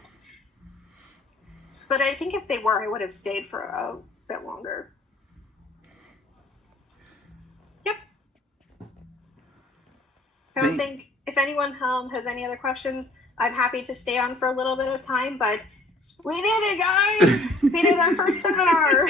But I think if they were, I would have stayed for a bit longer. Yep. I don't think if anyone has any other questions, I'm happy to stay on for a little bit of time, but we did it, guys! We did our first seminar!